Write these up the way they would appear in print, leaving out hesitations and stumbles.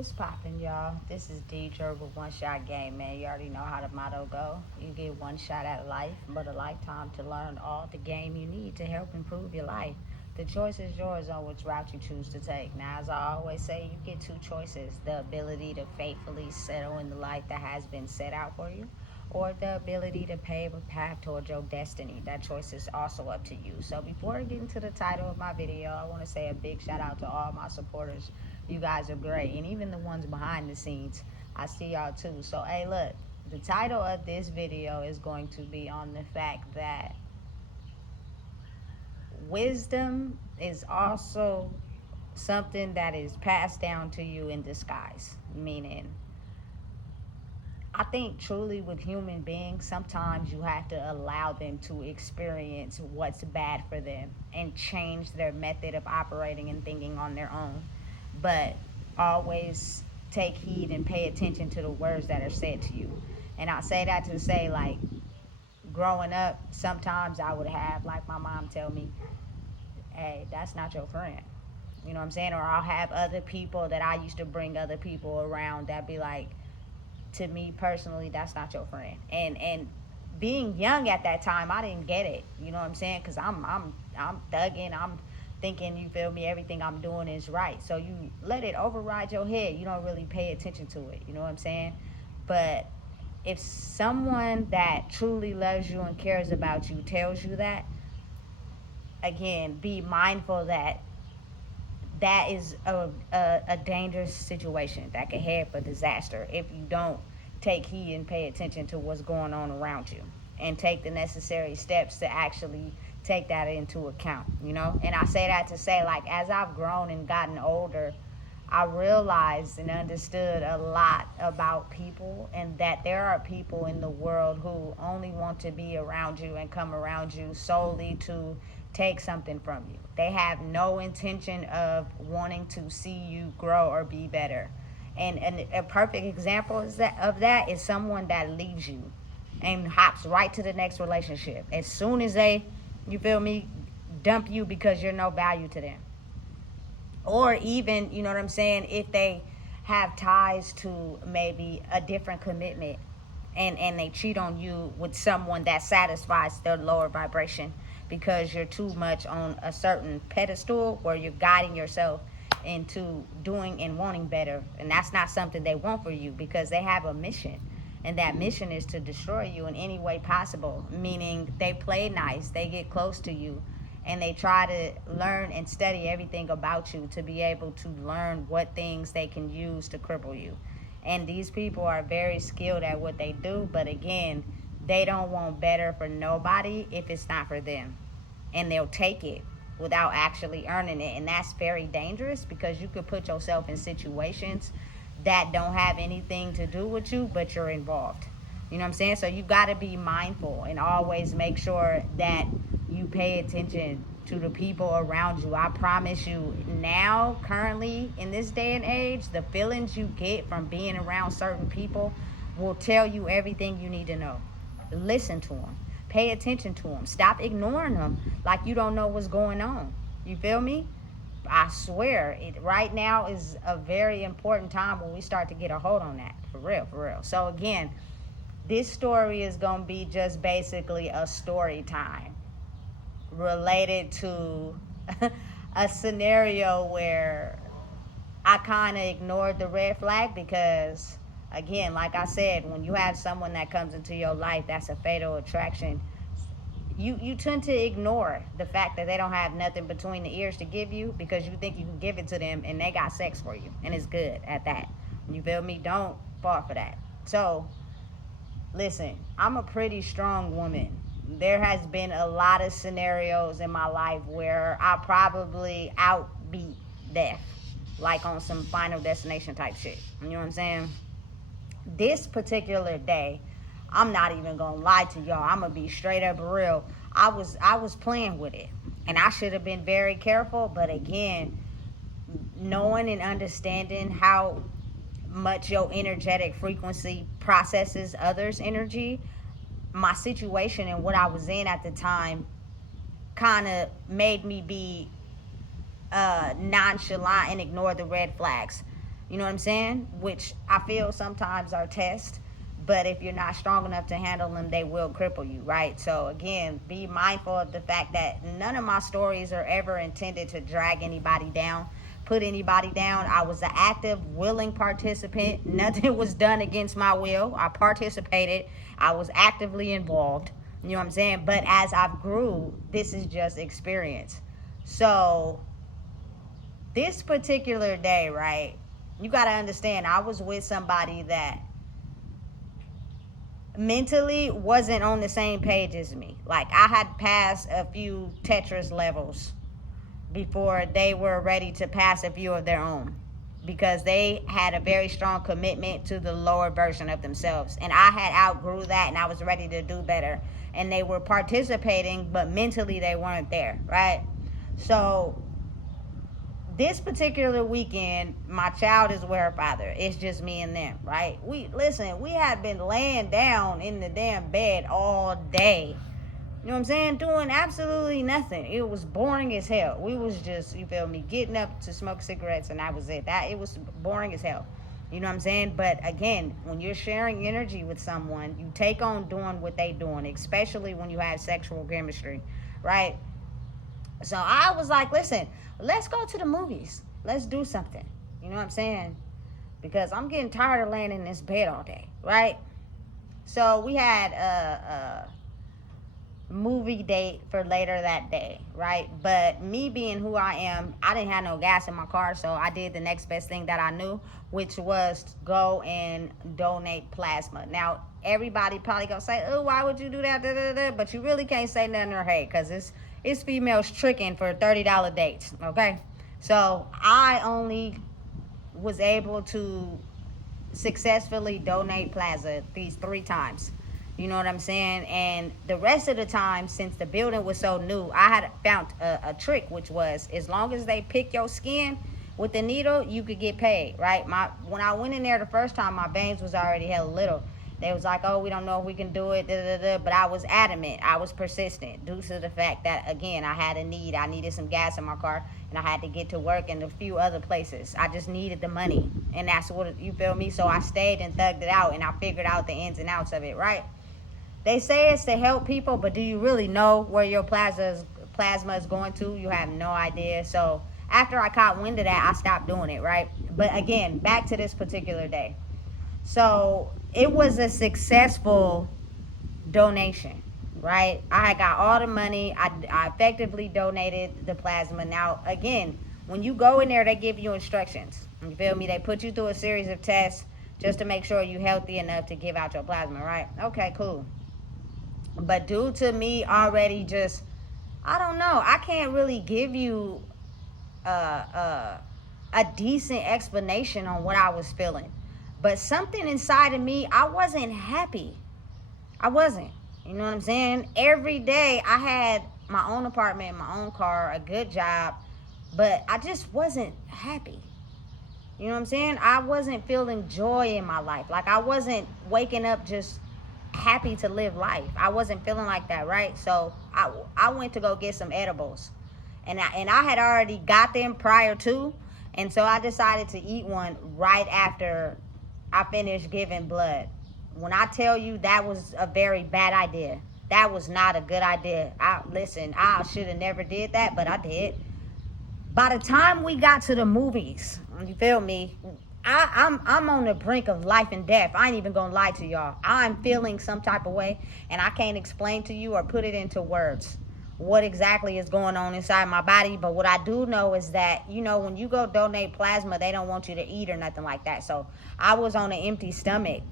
What's poppin', y'all? This is Deidre with One Shot Game, man. You already know how the motto go. You get one shot at life, but a lifetime to learn all the game you need to help improve your life. The choice is yours on which route you choose to take. Now, as I always say, you get two choices: the ability to faithfully settle in the life that has been set out for you, or the ability to pave a path towards your destiny. That choice is also up to you. So before I get into the title of my video, I want to say a big shout out to all my supporters. You guys are great, and even the ones behind the scenes, I see y'all too. So hey, look, the title of this video is going to be on the fact that wisdom is also something that is passed down to you in disguise. Meaning, I think truly with human beings, sometimes you have to allow them to experience what's bad for them and change their method of operating and thinking on their own. But always take heed and pay attention to the words that are said to you. And I say that to say, like, growing up, sometimes I would have, like, my mom tell me, hey, that's not your friend. You know what I'm saying? Or I'll have other people that I used to bring other people around that be like, to me personally, that's not your friend. And being young at that time, I didn't get it. You know what I'm saying? Because I'm thugging. I'm thinking, you feel me, everything I'm doing is right. So you let it override your head. You don't really pay attention to it. You know what I'm saying? But if someone that truly loves you and cares about you tells you that, again, be mindful that that is a dangerous situation that could head for disaster if you don't take heed and pay attention to what's going on around you and take the necessary steps to actually take that into account, you know? And I say that to say, like, as I've grown and gotten older, I realized and understood a lot about people, and that there are people in the world who only want to be around you and come around you solely to take something from you. They have no intention of wanting to see you grow or be better. And a perfect example of that is someone that leaves you and hops right to the next relationship. As soon as they, you feel me, dump you because you're no value to them. Or even, you know what I'm saying, if they have ties to maybe a different commitment, and they cheat on you with someone that satisfies their lower vibration because you're too much on a certain pedestal where you're guiding yourself into doing and wanting better. And that's not something they want for you, because they have a mission. And that mission is to destroy you in any way possible. Meaning, they play nice, they get close to you, and they try to learn and study everything about you to be able to learn what things they can use to cripple you. And these people are very skilled at what they do, but again, they don't want better for nobody if it's not for them. And they'll take it without actually earning it. And that's very dangerous, because you could put yourself in situations that don't have anything to do with you, but you're involved. You know what I'm saying? So you got to be mindful and always make sure that you pay attention to the people around you. I promise you, now, currently, in this day and age, the feelings you get from being around certain people will tell you everything you need to know. Listen to them. Pay attention to them. Stop ignoring them like you don't know what's going on. You feel me? I swear, right now is a very important time when we start to get a hold on that. For real, for real. So again, this story is going to be just basically a story time related to a scenario where I kind of ignored the red flag, because, again, like I said, when you have someone that comes into your life that's a fatal attraction, you tend to ignore the fact that they don't have nothing between the ears to give you, because you think you can give it to them and they got sex for you, and it's good at that. You feel me? Don't fall for that. So listen, I'm a pretty strong woman. There has been a lot of scenarios in my life where I probably outbeat death, like on some Final Destination type shit. You know what I'm saying? This particular day, I'm not even gonna lie to y'all. I'm gonna be straight up real. I was playing with it, and I should have been very careful. But again, knowing and understanding how much your energetic frequency processes others' energy, my situation and what I was in at the time kind of made me be nonchalant and ignore the red flags. You know what I'm saying? Which I feel sometimes are tests, but if you're not strong enough to handle them, they will cripple you, right? So again, be mindful of the fact that none of my stories are ever intended to drag anybody down, put anybody down. I was an active, willing participant. Nothing was done against my will. I participated. I was actively involved. You know what I'm saying? But as I've grew, this is just experience. So this particular day, right? You got to understand, I was with somebody that mentally wasn't on the same page as me. Like, I had passed a few Tetris levels before they were ready to pass a few of their own, because they had a very strong commitment to the lower version of themselves, and I had outgrew that and I was ready to do better, and they were participating but mentally they weren't there, right? So this particular weekend, my child is with her father. It's just me and them, right? We had been laying down in the damn bed all day. You know what I'm saying? Doing absolutely nothing. It was boring as hell. We was just, you feel me, getting up to smoke cigarettes, and that was it. It was boring as hell. You know what I'm saying? But again, when you're sharing energy with someone, you take on doing what they doing, especially when you have sexual chemistry, right? So I was like, listen, let's go to the movies. Let's do something. You know what I'm saying? Because I'm getting tired of laying in this bed all day, right? So we had a movie date for later that day, right? But me being who I am, I didn't have no gas in my car, so I did the next best thing that I knew, which was to go and donate plasma. Now, everybody probably gonna say, oh, why would you do that? Da, da, da. But you really can't say nothing or hey, because it's females tricking for $30 dates, okay? So I only was able to successfully donate plasma these 3 times. You know what I'm saying? And the rest of the time, since the building was so new, I had found a trick, which was, as long as they pick your skin with the needle, you could get paid, right? When I went in there the first time, my veins was already hella little. They was like, oh, we don't know if we can do it, da, da, da. But I was adamant. I was persistent due to the fact that, again, I had a need. I needed some gas in my car, and I had to get to work and a few other places. I just needed the money, and that's what, you feel me? So I stayed and thugged it out, and I figured out the ins and outs of it, right? They say it's to help people, but do you really know where your plasma is going to? You have no idea. So after I caught wind of that, I stopped doing it, right? But again, back to this particular day. So it was a successful donation, right? I got all the money. I effectively donated the plasma. Now, again, when you go in there, they give you instructions. You feel me? They put you through a series of tests just to make sure you're healthy enough to give out your plasma, right? Okay, cool. But due to me already just, I don't know, I can't really give you a decent explanation on what I was feeling. But something inside of me, I wasn't happy. I wasn't. You know what I'm saying? Every day I had my own apartment, my own car, a good job, but I just wasn't happy. You know what I'm saying? I wasn't feeling joy in my life. Like, I wasn't waking up just happy to live life. I wasn't feeling like that, right? So I went to go get some edibles, and I had already got them prior to, and so I decided to eat one right after I finished giving blood. When I tell you that was a very bad idea, that was not a good idea. I should have never did that, but I did. By the time we got to the movies, you feel me? I'm on the brink of life and death. I ain't even gonna lie to y'all. I'm feeling some type of way, and I can't explain to you or put it into words what exactly is going on inside my body. But what I do know is that, you know, when you go donate plasma, they don't want you to eat or nothing like that. So I was on an empty stomach.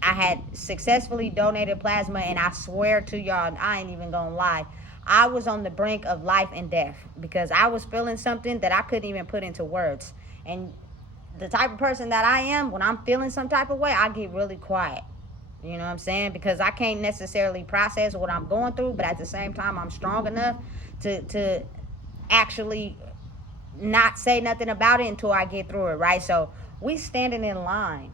I had successfully donated plasma, and I swear to y'all, I ain't even gonna lie, I was on the brink of life and death because I was feeling something that I couldn't even put into words. And the type of person that I am, when I'm feeling some type of way, I get really quiet. You know what I'm saying? Because I can't necessarily process what I'm going through, but at the same time, I'm strong enough to actually not say nothing about it until I get through it, right? So we standing in line,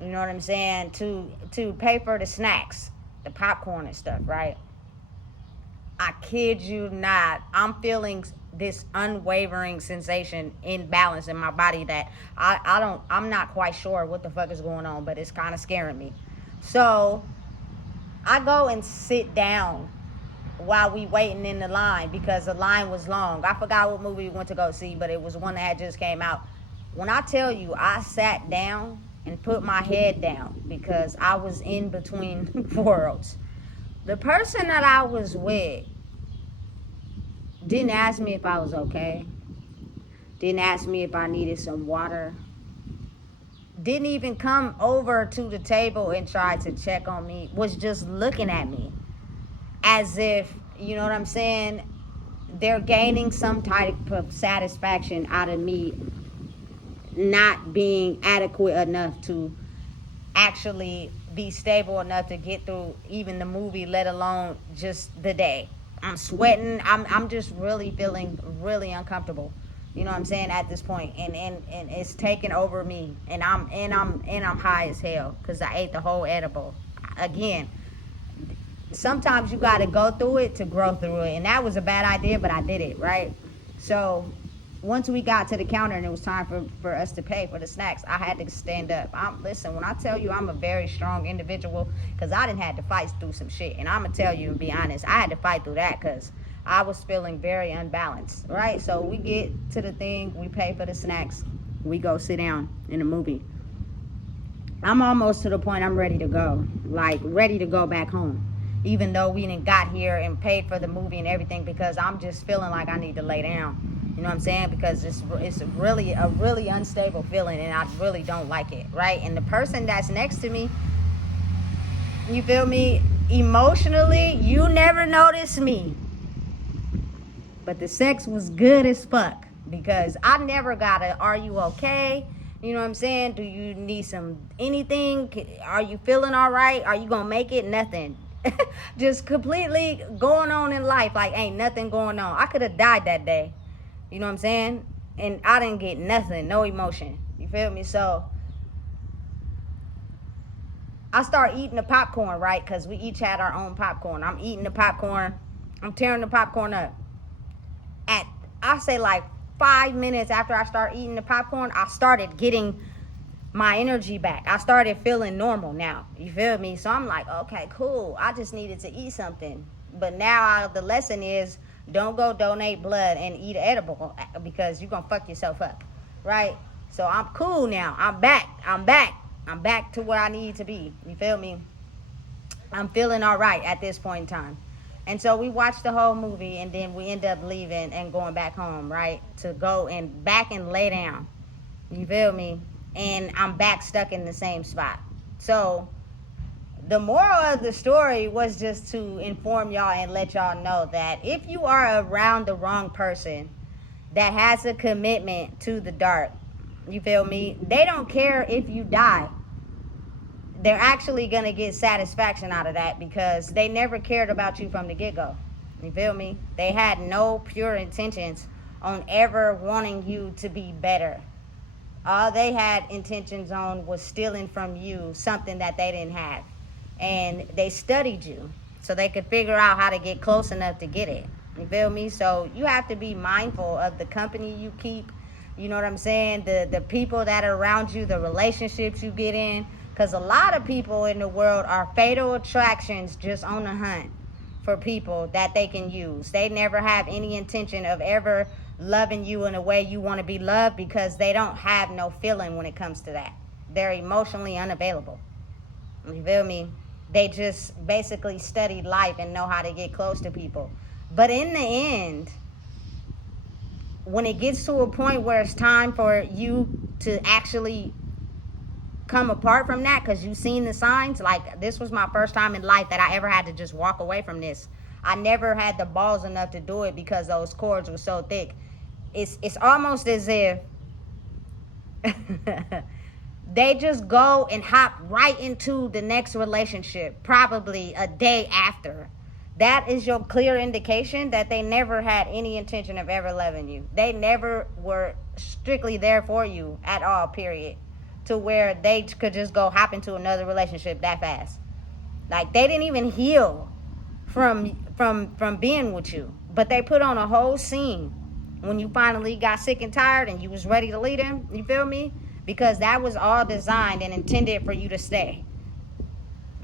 you know what I'm saying, to pay for the snacks, the popcorn and stuff, right? I kid you not, I'm feeling this unwavering sensation in balance in my body that I'm not quite sure what the fuck is going on, but it's kind of scaring me. So I go and sit down while we waiting in the line because the line was long. I forgot what movie we went to go see, but it was one that had just came out. When I tell you I sat down and put my head down because I was in between worlds. The person that I was with didn't ask me if I was okay. Didn't ask me if I needed some water. Didn't even come over to the table and try to check on me. Was just looking at me as if, you know what I'm saying, they're gaining some type of satisfaction out of me not being adequate enough to actually be stable enough to get through even the movie, let alone just the day. I'm sweating. I'm just really feeling really uncomfortable. You know what I'm saying, at this point, and it's taking over me, and I'm high as hell because I ate the whole edible. Again, sometimes you got to go through it to grow through it, and that was a bad idea, but I did it, right? So once we got to the counter and it was time for us to pay for the snacks, I had to stand up. Listen, when I tell you I'm a very strong individual, because I didn't have to fight through some shit, and I'm gonna tell you and be honest, I had to fight through that because I was feeling very unbalanced, right? So we get to the thing, we pay for the snacks, we go sit down in the movie. I'm almost to the point I'm ready to go, like ready to go back home, even though we didn't got here and paid for the movie and everything, because I'm just feeling like I need to lay down. You know what I'm saying? Because it's really a really unstable feeling, and I really don't like it, right? And the person that's next to me, you feel me? Emotionally, you never noticed me. But the sex was good as fuck because I never got a, are you okay? You know what I'm saying? Do you need some anything? Are you feeling all right? Are you going to make it? Nothing. Just completely going on in life like ain't nothing going on. I could have died that day. You know what I'm saying? And I didn't get nothing, no emotion. You feel me? So I start eating the popcorn, right? Because we each had our own popcorn. I'm eating the popcorn. I'm tearing the popcorn up. At, I say like 5 minutes after I start eating the popcorn, I started getting my energy back. I started feeling normal now. You feel me? So I'm like, okay, cool. I just needed to eat something. But now the lesson is, don't go donate blood and eat edible because you're going to fuck yourself up, right? So I'm cool now. I'm back to where I need to be. You feel me? I'm feeling all right at this point in time. And so we watched the whole movie, and then we end up leaving and going back home, right? To go and back and lay down. You feel me? And I'm back stuck in the same spot. So the moral of the story was just to inform y'all and let y'all know that if you are around the wrong person that has a commitment to the dark, you feel me? They don't care if you die. They're actually going to get satisfaction out of that because they never cared about you from the get-go. You feel me? They had no pure intentions on ever wanting you to be better. All they had intentions on was stealing from you something that they didn't have. And they studied you so they could figure out how to get close enough to get it. You feel me? So you have to be mindful of the company you keep. You know what I'm saying? The people that are around you, the relationships you get in. Because a lot of people in the world are fatal attractions just on the hunt for people that they can use. They never have any intention of ever loving you in a way you want to be loved because they don't have no feeling when it comes to that. They're emotionally unavailable. You feel me? They just basically studied life and know how to get close to people. But in the end, when it gets to a point where it's time for you to actually come apart from that because you've seen the signs, like this was my first time in life that I ever had to just walk away from this. I never had the balls enough to do it because those cords were so thick. It's almost as if they just go and hop right into the next relationship, probably a day after. That is your clear indication that they never had any intention of ever loving you. They never were strictly there for you at all, period. To where they could just go hop into another relationship that fast. Like they didn't even heal from being with you. But they put on a whole scene when you finally got sick and tired and you was ready to leave him. You feel me? Because that was all designed and intended for you to stay.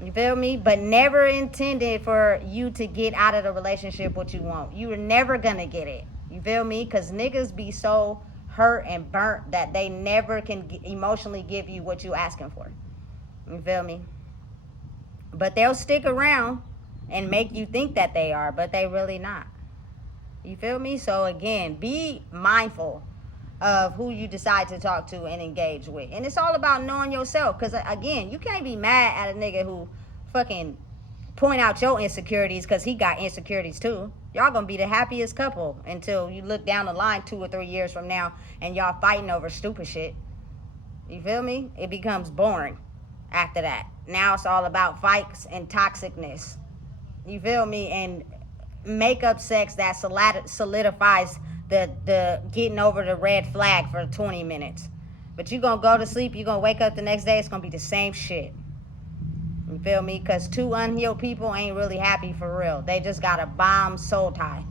You feel me? But never intended for you to get out of the relationship what you want. You were never gonna get it. You feel me? Because niggas be so hurt and burnt that they never can emotionally give you what you asking for. You feel me? But they'll stick around and make you think that they are, but they really not. You feel me? So again, be mindful of who you decide to talk to and engage with. And it's all about knowing yourself. Because again, you can't be mad at a nigga who fucking point out your insecurities because he got insecurities too. Y'all gonna be the happiest couple until you look down the line 2 or 3 years from now and y'all fighting over stupid shit. You feel me? It becomes boring after that. Now it's all about fights and toxicness. You feel me? And makeup sex that solidifies the getting over the red flag for 20 minutes. But you're going to go to sleep, you're going to wake up the next day, it's going to be the same shit. You feel me? Because 2 unhealed people ain't really happy for real. They just got a bomb soul tie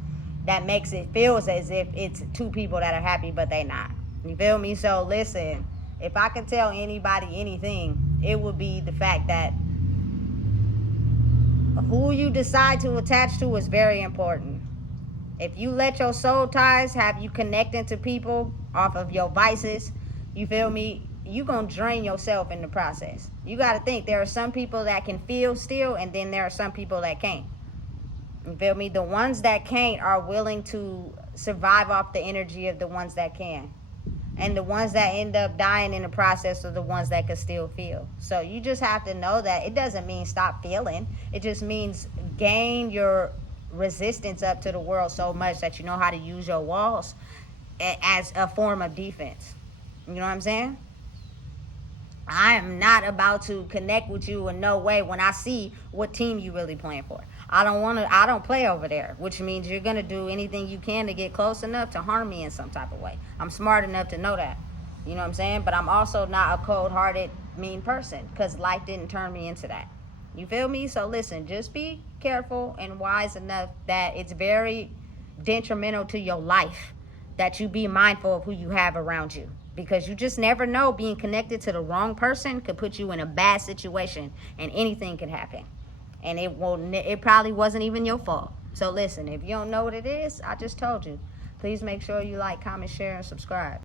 that makes it feels as if it's 2 people that are happy, but they not. You feel me? So listen, if I could tell anybody anything, it would be the fact that who you decide to attach to is very important. If you let your soul ties have you connecting to people off of your vices, you feel me? You gonna drain yourself in the process. You gotta think there are some people that can feel still, and then there are some people that can't. You feel me? The ones that can't are willing to survive off the energy of the ones that can. And the ones that end up dying in the process are the ones that can still feel. So you just have to know that it doesn't mean stop feeling. It just means gain your resistance up to the world so much that you know how to use your walls as a form of defense. You know what I'm saying? I am not about to connect with you in no way when I see what team you really playing for. I don't play over there, which means you're going to do anything you can to get close enough to harm me in some type of way. I'm smart enough to know that. You know what I'm saying? But I'm also not a cold-hearted, mean person because life didn't turn me into that. You feel me? So listen, just be careful and wise enough that it's very detrimental to your life that you be mindful of who you have around you. Because you just never know, being connected to the wrong person could put you in a bad situation and anything could happen. And it probably wasn't even your fault. So listen, if you don't know what it is, I just told you. Please make sure you like, comment, share, and subscribe.